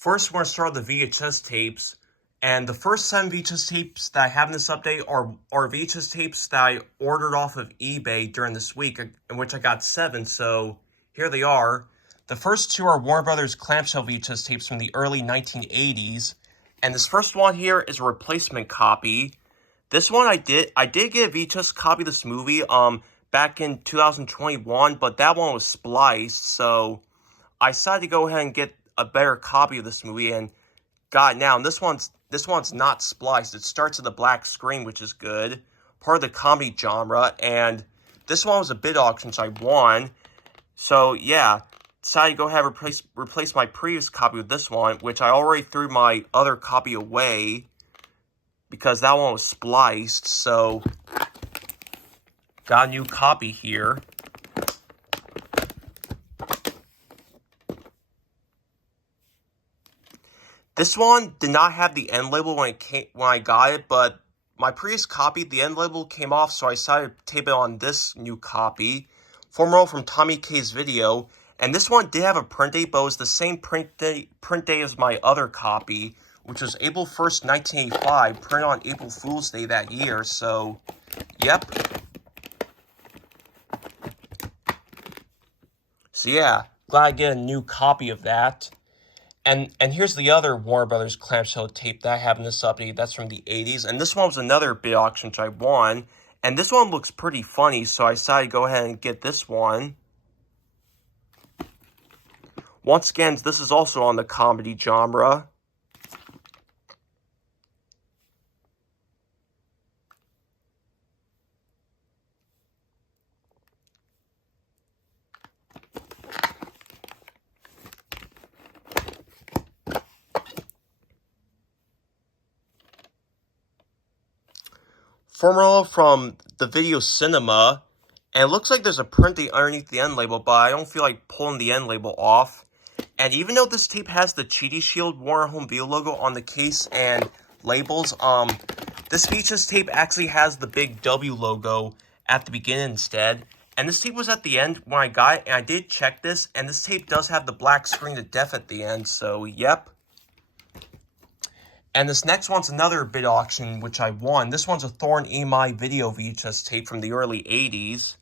First, we're going to start with the VHS tapes. And the first 7 VHS tapes that I have in this update are VHS tapes that I ordered off of eBay during this week, in which I got 7, so here they are. The first 2 are Warner Brothers clamshell VHS tapes from the early 1980s. And this first one here is a replacement copy. This one I did get a VHS copy of this movie back in 2021, but that one was spliced, so I decided to go ahead and get a better copy of this movie and got it now. And this one's not spliced. It starts with a black screen, which is good. Part of the comedy genre, and this one was a bid auction, so I won. So yeah, decided to go ahead and replace my previous copy with this one, which I already threw my other copy away because that one was spliced. So got a new copy here. This one did not have the end label when I got it, but my previous copy, the end label came off, so I decided to tape it on this new copy. Former roll from Tommy K's video, and this one did have a print date, but it was the same print date as my other copy, which was April 1st, 1985, printed on April Fool's Day that year, so, yep. So yeah, glad I get a new copy of that. And here's the other Warner Brothers clamshell tape that I have in this update. That's from the 80s. And this one was another bid auction which I won. And this one looks pretty funny, so I decided to go ahead and get this one. Once again, this is also on the comedy genre. Formula from the video cinema, and it looks like there's a print date underneath the end label, but I don't feel like pulling the end label off. And even though this tape has the Cheaty Shield Warner Home Video logo on the case and labels, this VHS tape actually has the big W logo at the beginning instead. And this tape was at the end when I got it, and I did check this, and this tape does have the black screen to death at the end, so yep. And this next one's another bid auction, which I won. This one's a Thorn EMI video VHS tape from the early 80s.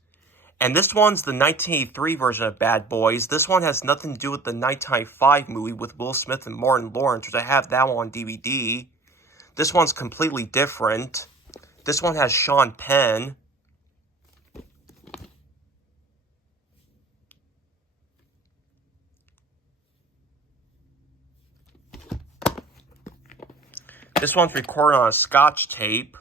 And this one's the 1983 version of Bad Boys. This one has nothing to do with the 1995 movie with Will Smith and Martin Lawrence, which I have that one on DVD. This one's completely different. This one has Sean Penn. This one's recorded on a Scotch tape.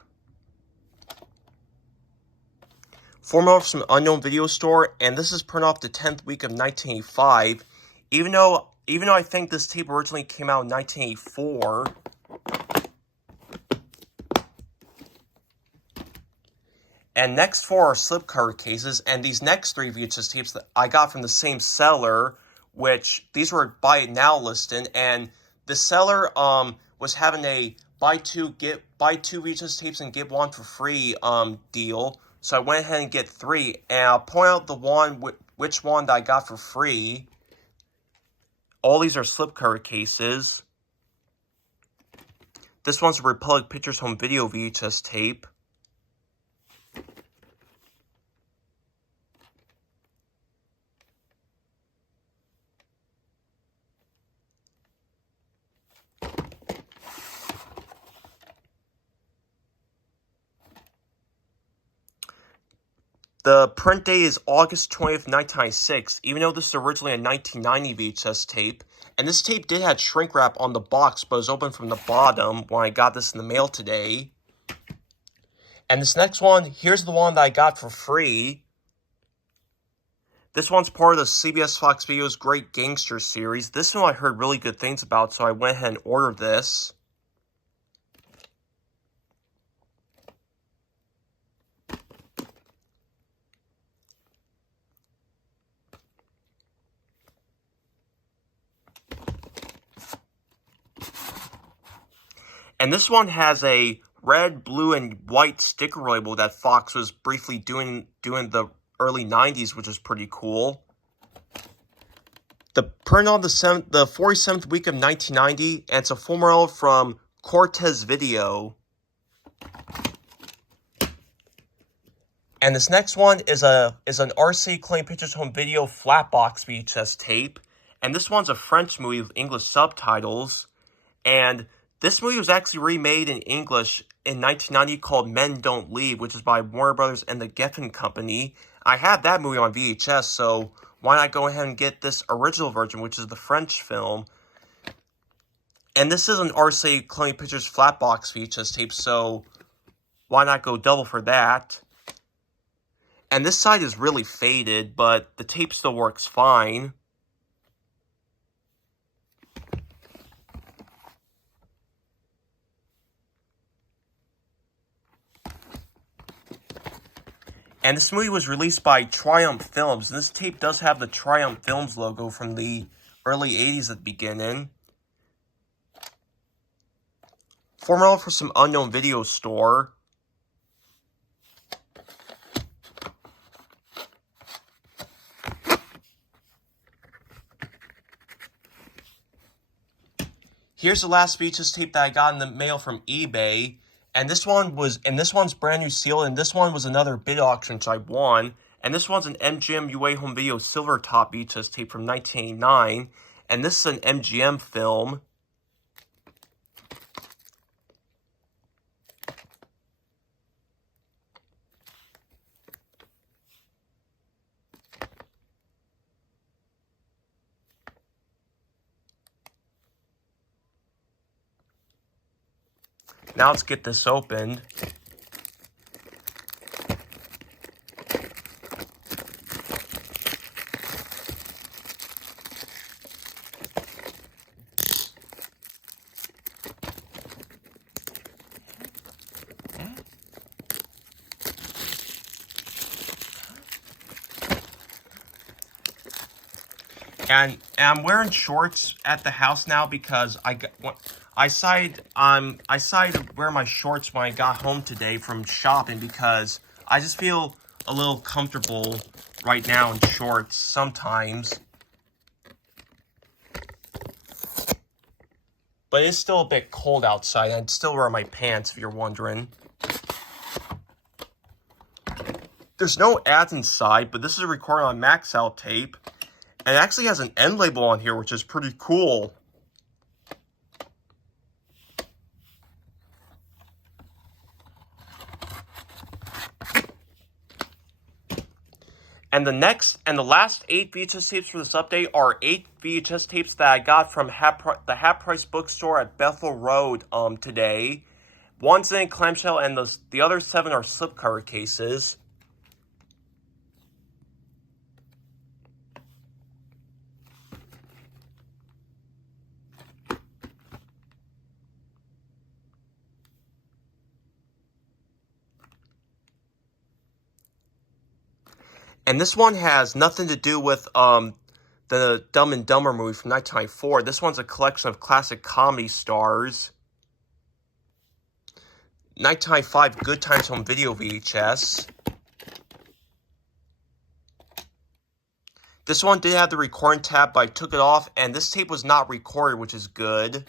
Formula from Unknown Video Store, and this is printed off the 10th week of 1985. Even though I think this tape originally came out in 1984. And next 4 are slipcover cases, and these next 3 VHS tapes that I got from the same seller, which these were buy it now listed, and the seller was having a buy two VHS tapes and get 1 for free deal. So I went ahead and get 3, and I'll point out which one that I got for free. All these are slipcover cases. This one's a Republic Pictures Home Video VHS tape. The print date is August 20th, 1996, even though this is originally a 1990 VHS tape. And this tape did have shrink wrap on the box, but it was open from the bottom when I got this in the mail today. And this next one, here's the one that I got for free. This one's part of the CBS Fox Video's Great Gangster series. This one I heard really good things about, so I went ahead and ordered this. And this one has a red, blue, and white sticker label that Fox was briefly doing the early 90s, which is pretty cool. print on the 47th week of 1990, and it's a full model from Cortez Video. And this next one is an RC Clean Pictures Home Video Flatbox VHS tape. And this one's a French movie with English subtitles. And this movie was actually remade in English in 1990 called Men Don't Leave, which is by Warner Brothers and the Geffen Company. I had that movie on VHS, so why not go ahead and get this original version, which is the French film. And this is an RCA Clean Pictures Flatbox VHS tape, so why not go double for that? And this side is really faded, but the tape still works fine. And this movie was released by Triumph Films. And this tape does have the Triumph Films logo from the early 80s at the beginning. Formula for some unknown video store. Here's the last VHS tape that I got in the mail from eBay. And this one's brand new sealed, and this one was another bid auction which I won. And this one's an MGM UA Home Video Silver Top VHS tape from 1989. And this is an MGM film. Now let's get this opened. And I'm wearing shorts at the house now because I decided to wear my shorts when I got home today from shopping because I just feel a little comfortable right now in shorts sometimes. But it's still a bit cold outside. I'd still wear my pants if you're wondering. There's no ads inside, but this is a recording on Max Out tape. And it actually has an end label on here, which is pretty cool. And the last 8 VHS tapes for this update are 8 VHS tapes that I got from the Half Price Bookstore at Bethel Road today. One's in a clamshell, and the other 7 are slipcover cases. And this one has nothing to do with the Dumb and Dumber movie from 1994. This one's a collection of classic comedy stars. 1995 Good Times Home Video VHS. This one did have the recording tab, but I took it off, and this tape was not recorded, which is good.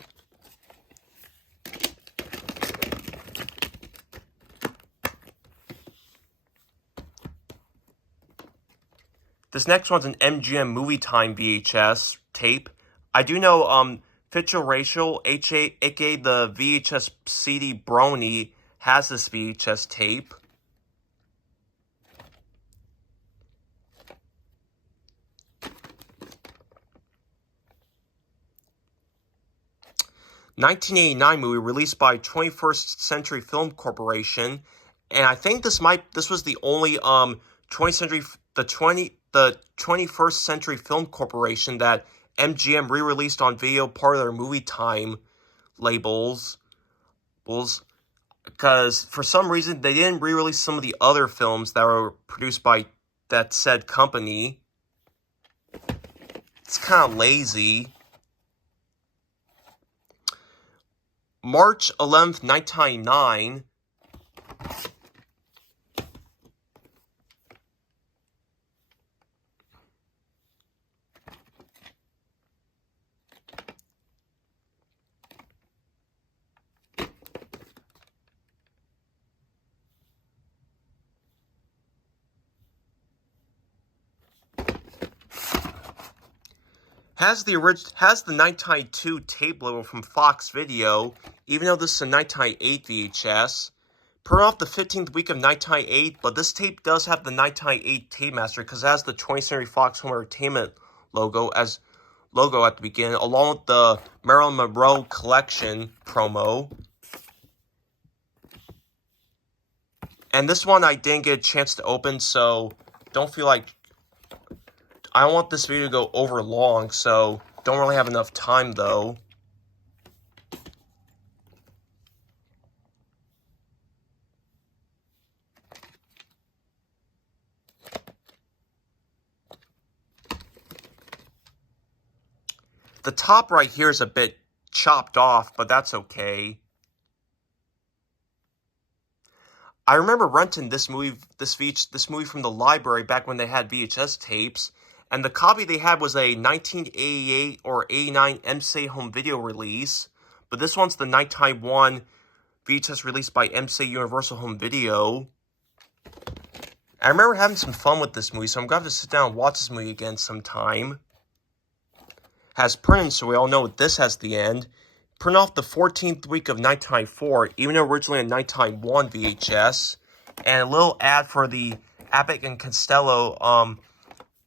This next one's an MGM Movie Time VHS tape. I do know Fitchel Rachel, aka the VHS CD Brony, has this VHS tape. ...1989 movie released by 21st Century Film Corporation, and I think this was the only 21st Century Film Corporation that MGM re-released on video, part of their Movie Time labels. Because for some reason they didn't re-release some of the other films that were produced by that said company. It's kind of lazy. March 11th, 1999. Has the 1992 tape logo from Fox Video, even though this is a 1998 VHS. Printed off the 15th week of 1998, but this tape does have the 1998 tape master because it has the 20th Century Fox Home Entertainment logo at the beginning, along with the Marilyn Monroe collection promo. And this one I didn't get a chance to open, so don't feel like I don't want this video to go over long, so don't really have enough time though. The top right here is a bit chopped off, but that's okay. I remember renting this movie from the library back when they had VHS tapes, and the copy they had was a 1988 or 89 MCA home video release, but this one's the 1991 VHS released by MCA Universal Home Video. I remember having some fun with this movie, so I'm going to have to sit down and watch this movie again sometime. Has printed, so we all know what this has at the end. Print off the 14th week of 1994, even though originally a 1991 VHS. And a little ad for the Abbott and Costello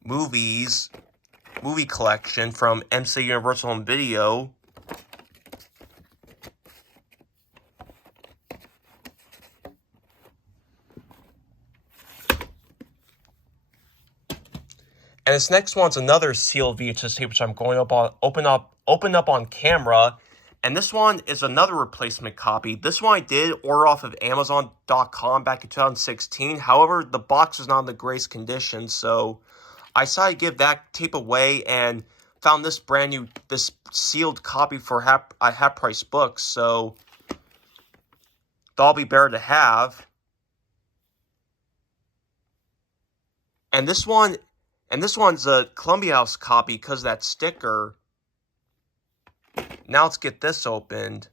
movie collection from MCA Universal Home Video. And this next one's another sealed VHS tape, which I'm going to open up on camera. And this one is another replacement copy. This one I did order off of Amazon.com back in 2016. However, the box is not in the greatest condition, so I decided to give that tape away and found this this sealed copy for a half-price book. So that'll be better to have. And this one's a Columbia House copy because of that sticker. Now let's get this opened.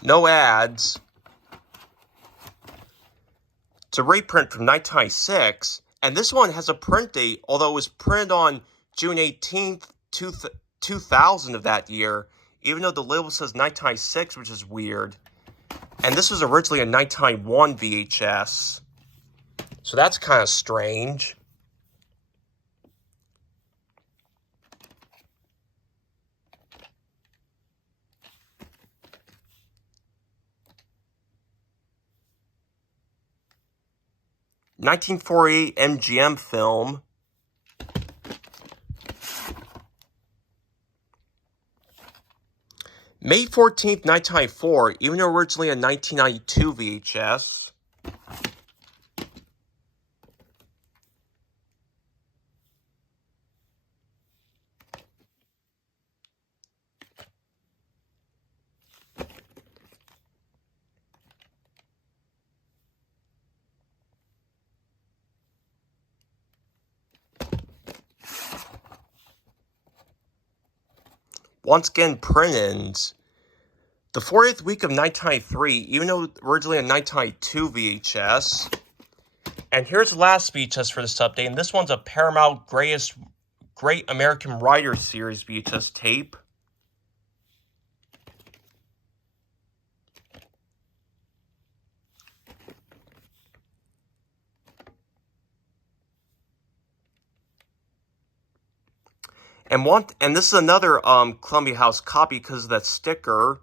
No ads. It's a reprint from 1996, and this one has a print date, although it was printed on June 18th, 2000 of that year, even though the label says 1996, which is weird. And this was originally a 1991 VHS, so that's kind of strange. (1948) MGM film. May 14th, 1994, even though originally a 1992 VHS. Once again, print-ins. The 40th week of 1993, even though originally a 1992 VHS. And here's the last VHS for this update, and this one's a Paramount Great American Writer Series VHS tape. And this is another Columbia House copy because of that sticker.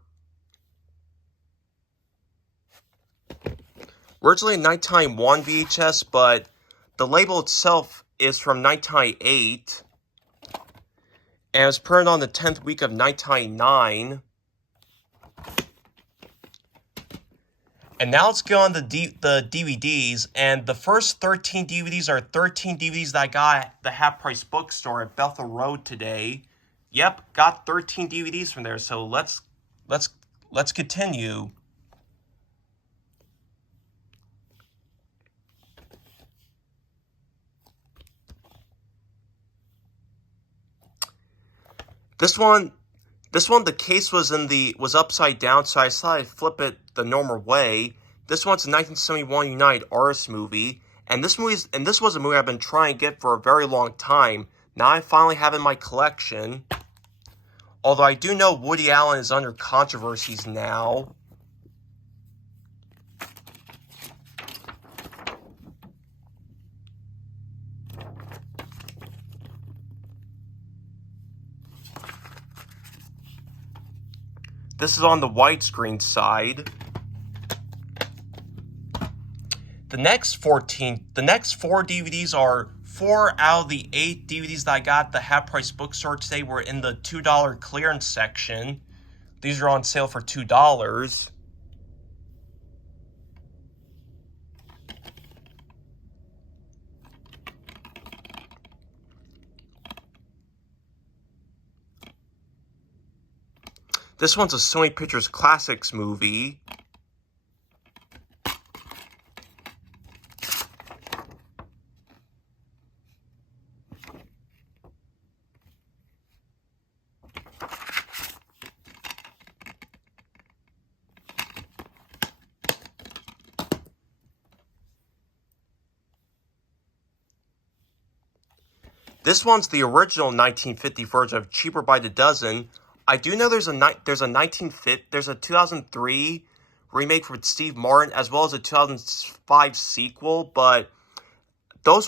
originally a 1991 VHS, but the label itself is from 1998, and it was printed on the 10th week of 1999. And now let's go on the DVDs, and the first 13 DVDs are 13 DVDs that I got at the half-price bookstore at Bethel Road today. Yep, got 13 DVDs from there, so let's continue. This one, the case was upside down, so I decided to flip it the normal way. This one's a 1971 United Artists movie, and this was a movie I've been trying to get for a very long time. Now I finally have it in my collection. Although I do know Woody Allen is under controversies now. This is on the widescreen side. The next four DVDs are 4 out of the 8 DVDs that I got at the half-price bookstore today were in the $2 clearance section. These are on sale for $2. This one's a Sony Pictures Classics movie. This one's the original 1950 version of Cheaper by the Dozen. I do know there's a 2003 remake with Steve Martin as well as a 2005 sequel, but those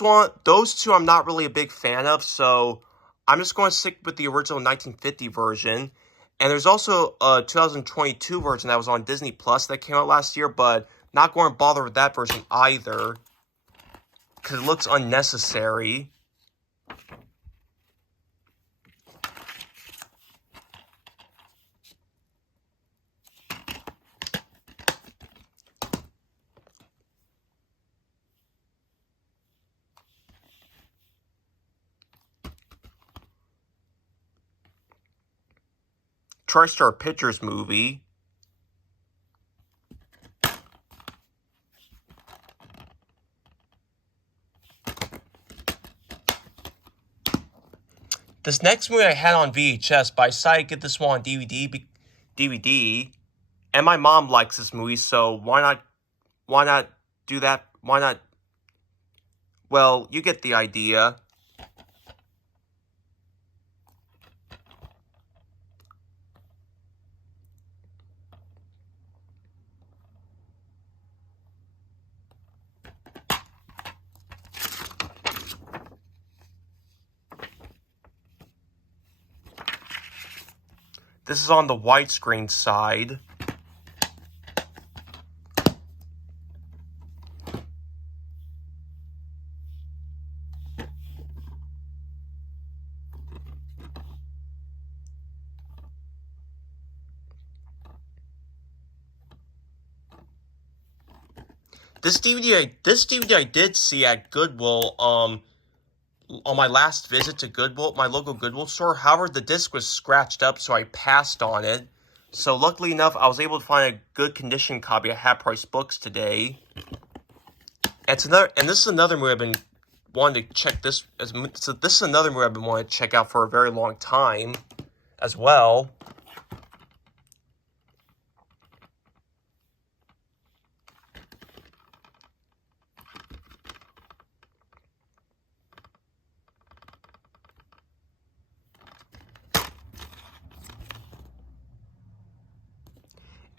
two I'm not really a big fan of, so I'm just going to stick with the original 1950 version. And there's also a 2022 version that was on Disney Plus that came out last year, but not going to bother with that version either because it looks unnecessary. TriStar Pictures movie. This next movie I had on VHS, but I decided to get this one on DVD, and my mom likes this movie, so why not do that? Why not? Well, you get the idea. This is on the widescreen side. This DVD I did see at Goodwill, on my last visit to Goodwill, my local Goodwill store. However, the disc was scratched up, so I passed on it. So luckily enough, I was able to find a good condition copy at Half Price Books today. And this is another movie I've been wanting to check. This is another movie I've been wanting to check out for a very long time, as well.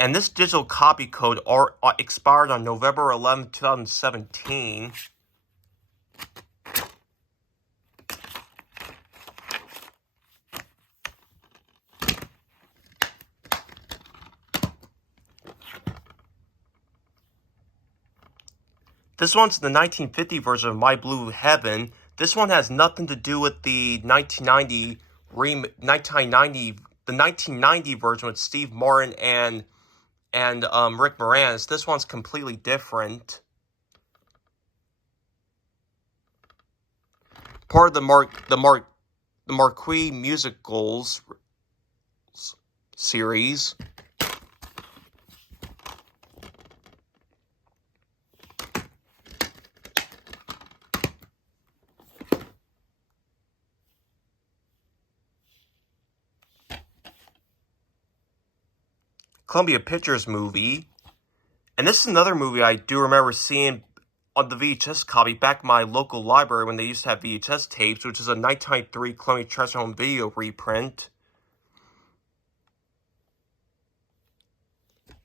And this digital copy code expired on November 11, 2017. This one's the 1950 version of My Blue Heaven. This one has nothing to do with the 1990 version with Steve Martin and Rick Moranis. This one's completely different. Part of the Marquis Musicals series. Columbia Pictures movie. And this is another movie I do remember seeing on the VHS copy back in my local library when they used to have VHS tapes, which is a 1993 Columbia Treasure Home Video reprint.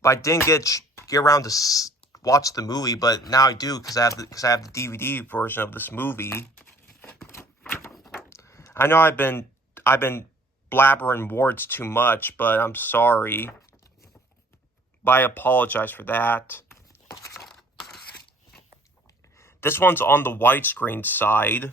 But I didn't get around to watch the movie, but now I do because I have the DVD version of this movie. I know I've been blabbering words too much, but I'm sorry. But I apologize for that. This one's on the widescreen side.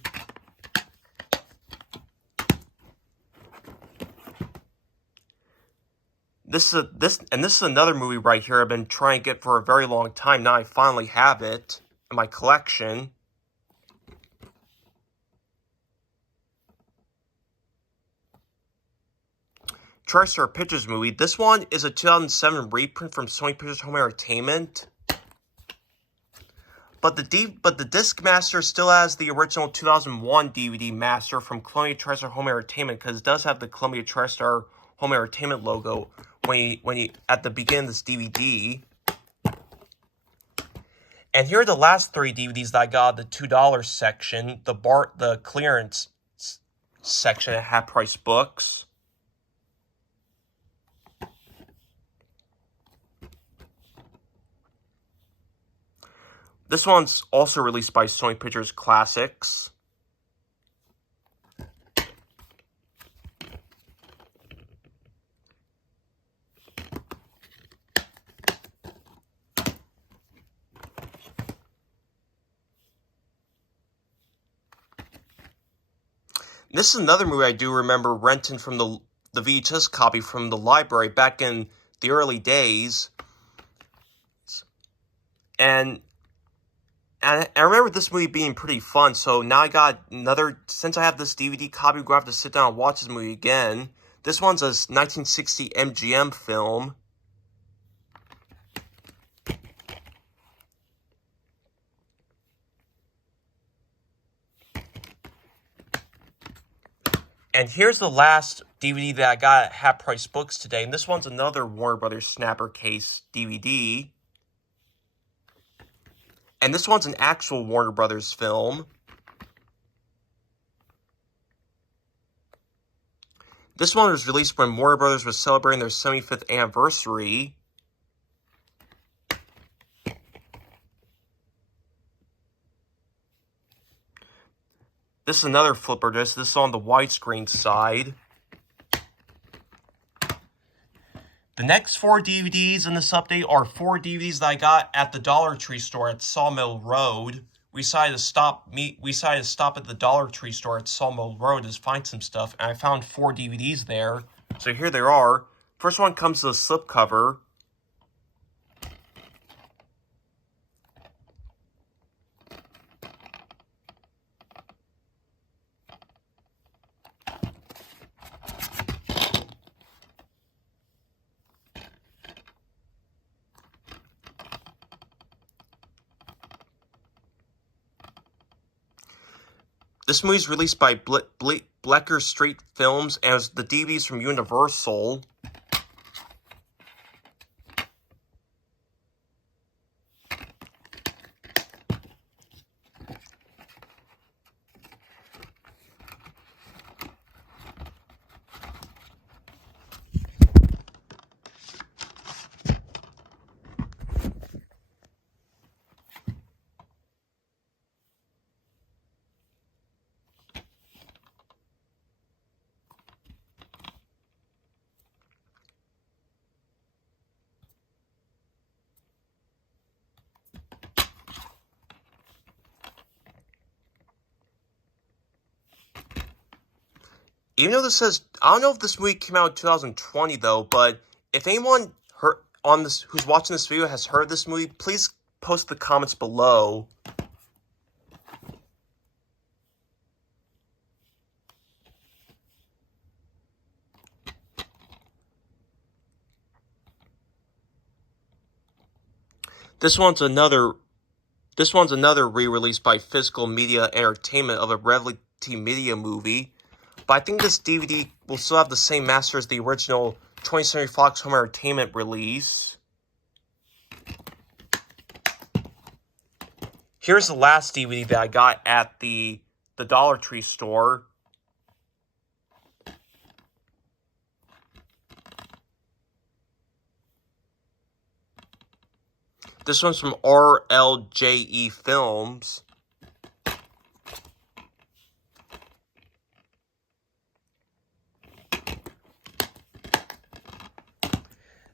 This is another movie right here I've been trying to get for a very long time. Now I finally have it in my collection. TriStar Pictures movie. This one is a 2007 reprint from Sony Pictures Home Entertainment. But the disc master still has the original 2001 DVD master from Columbia TriStar Home Entertainment, because it does have the Columbia TriStar Home Entertainment logo when you at the beginning of this DVD. And here are the last 3 DVDs that I got at the $2 section, the clearance section at Half Price Books. This one's also released by Sony Pictures Classics. This is another movie I do remember renting from the VHS copy from the library back in the early days. And I remember this movie being pretty fun, so now I got since I have this DVD copy, we're going to have to sit down and watch this movie again. This one's a 1960 MGM film. And here's the last DVD that I got at Half Price Books today, and this one's another Warner Brothers Snapper Case DVD. And this one's an actual Warner Brothers film. This one was released when Warner Brothers was celebrating their 75th anniversary. This is another flipper disc. This is on the widescreen side. The next 4 DVDs in this update are 4 DVDs that I got at the Dollar Tree store at Sawmill Road. We decided to stop at the Dollar Tree store at Sawmill Road to find some stuff, and I found 4 DVDs there. So here they are. First one comes with a slipcover. This movie is released by Bleecker Street Films, and it's the DVDs from Universal. even though this says, I don't know if this movie came out in 2020 though, but if anyone who's watching this video has heard this movie, please post the comments below. This one's another re-release by Physical Media Entertainment of a Revelty Media movie. But I think this DVD will still have the same master as the original 20th Century Fox Home Entertainment release. Here's the last DVD that I got at the Dollar Tree store. This one's from RLJE Films.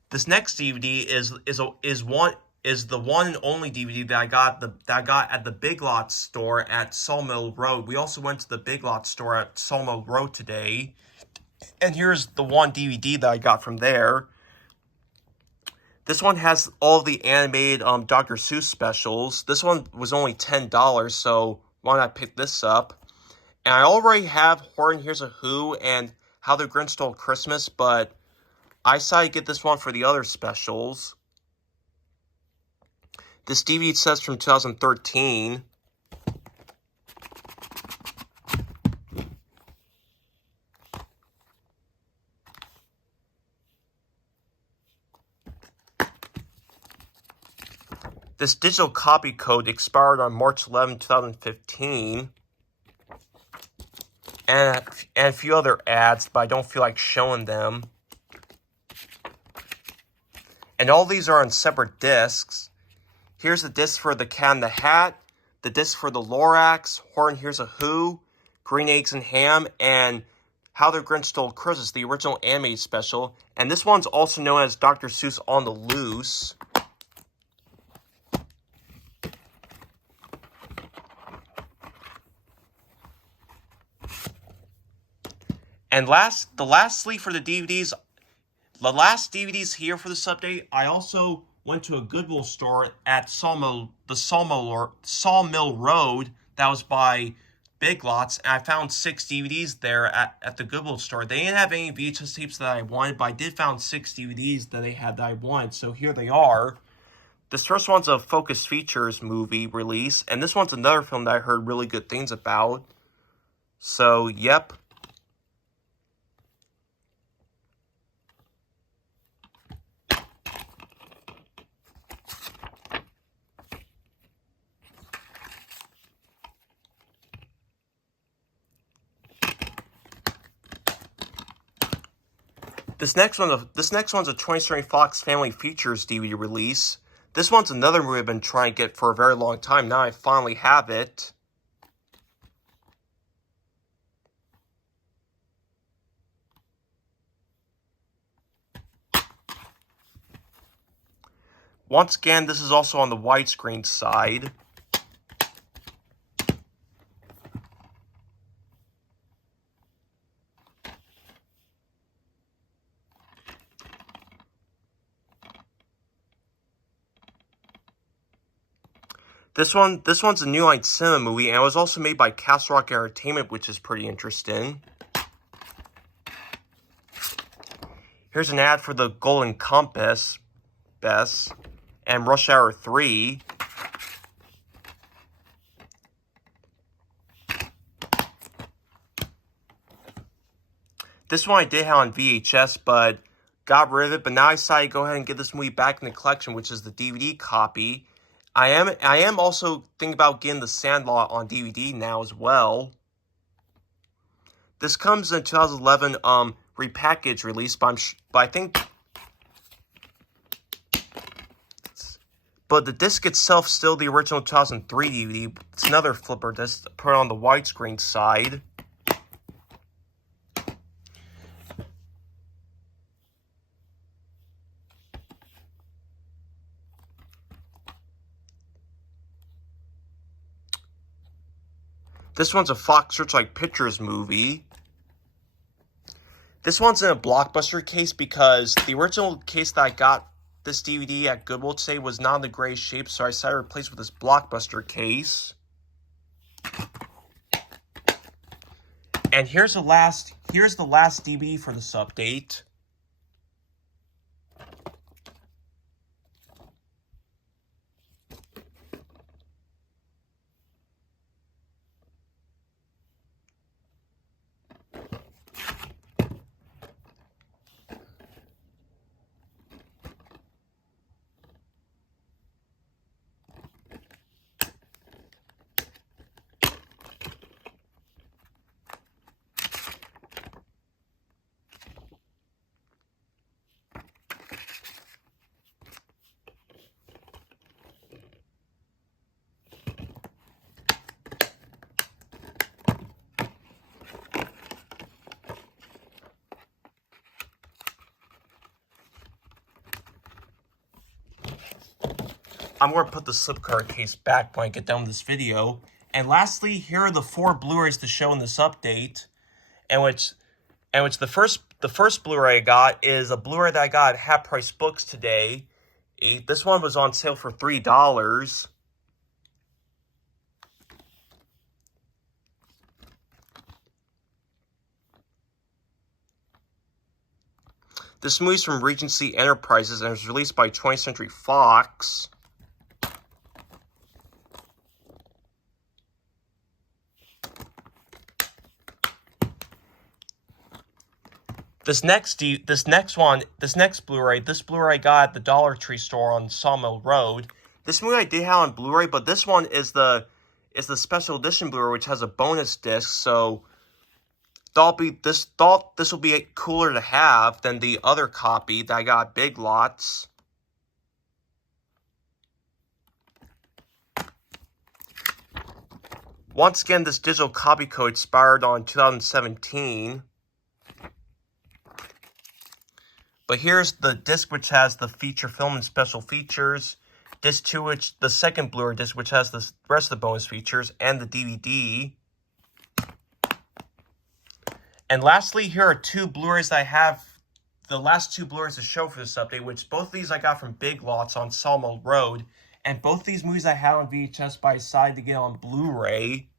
This next DVD is the one and only DVD that I got at the Big Lots store at Sawmill Road. We also went to the Big Lots store at Sawmill Road today. And here's the one DVD that I got from there. This one has all the animated Dr. Seuss specials. This one was only $10, so why not pick this up? And I already have Horton Hears a Who and How the Grinch Stole Christmas, but I decided to get this one for the other specials. This DVD says from 2013. This digital copy code expired on March 11, 2015. And a few other ads, but I don't feel like showing them. And all these are on separate discs. Here's the disc for The Cat in the Hat, the disc for The Lorax, Horton Hears a Who, Green Eggs and Ham, and How the Grinch Stole Christmas, the original animated special. And this one's also known as Dr. Seuss on the Loose. And lastly for the DVDs, the last DVDs here for this update, I also went to a Goodwill store at Sawmill Road that was by Big Lots, and I found 6 DVDs there at the Goodwill store. They didn't have any VHS tapes that I wanted, but I did found 6 DVDs that they had that I wanted, so here they are. This first one's a Focus Features movie release, and this one's another film that I heard really good things about. So, yep. This next one's a 20th Century Fox Family Features DVD release. This one's another movie I've been trying to get for a very long time. Now I finally have it. Once again, this is also on the widescreen side. This one's a New Line Cinema movie, and it was also made by Castle Rock Entertainment, which is pretty interesting. Here's an ad for the Golden Compass, and Rush Hour 3. This one I did have on VHS, but got rid of it. But now I decided to go ahead and get this movie back in the collection, which is the DVD copy. I am also thinking about getting The Sandlot on DVD now as well. This comes in 2011 repackaged release, but I think, but the disc itself still the original 2003 DVD. It's another flipper disc put on the widescreen side. This one's a Fox Searchlight Pictures movie. This one's in a Blockbuster case because the original case that I got this DVD at Goodwill today was not in the greatest shape, so I decided to replace it with this Blockbuster case. And here's the last DVD for this update. I'm going to put the slipcard case back when I get done with this video. And lastly, here are the 4 Blu-rays to show in this update. And which the first Blu-ray I got is a Blu-ray that I got at Half Price Books today. This one was on sale for $3. This movie's from Regency Enterprises and was released by 20th Century Fox. This next Blu-ray I got at the Dollar Tree store on Sawmill Road. This movie I did have on Blu-ray, but this one is the special edition Blu-ray, which has a bonus disc. So this will be cooler to have than the other copy that I got at Big Lots. Once again, this digital copy code expired on 2017. But here's the disc which has the feature film and special features. Disc 2, which the second Blu-ray disc, which has the rest of the bonus features, and the DVD. And lastly, here are 2 Blu-rays that I have, the last 2 Blu-rays to show for this update, which both of these I got from Big Lots on Sawmill Road. And both these movies I had on VHS, but I decided to get on Blu-ray.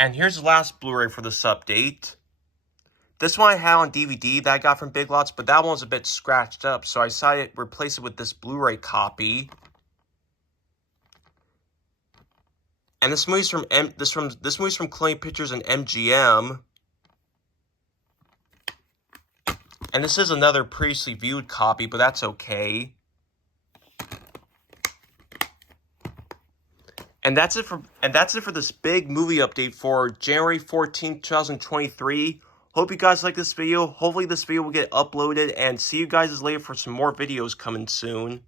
And here's the last Blu-ray for this update. This one I had on DVD that I got from Big Lots, but that one was a bit scratched up, so I decided to replace it with this Blu-ray copy. And this movie's from Columbia Pictures and MGM. And this is another previously viewed copy, but that's okay. And that's it for this big movie update for January 14th, 2023. Hope you guys like this video. Hopefully this video will get uploaded, and see you guys later for some more videos coming soon.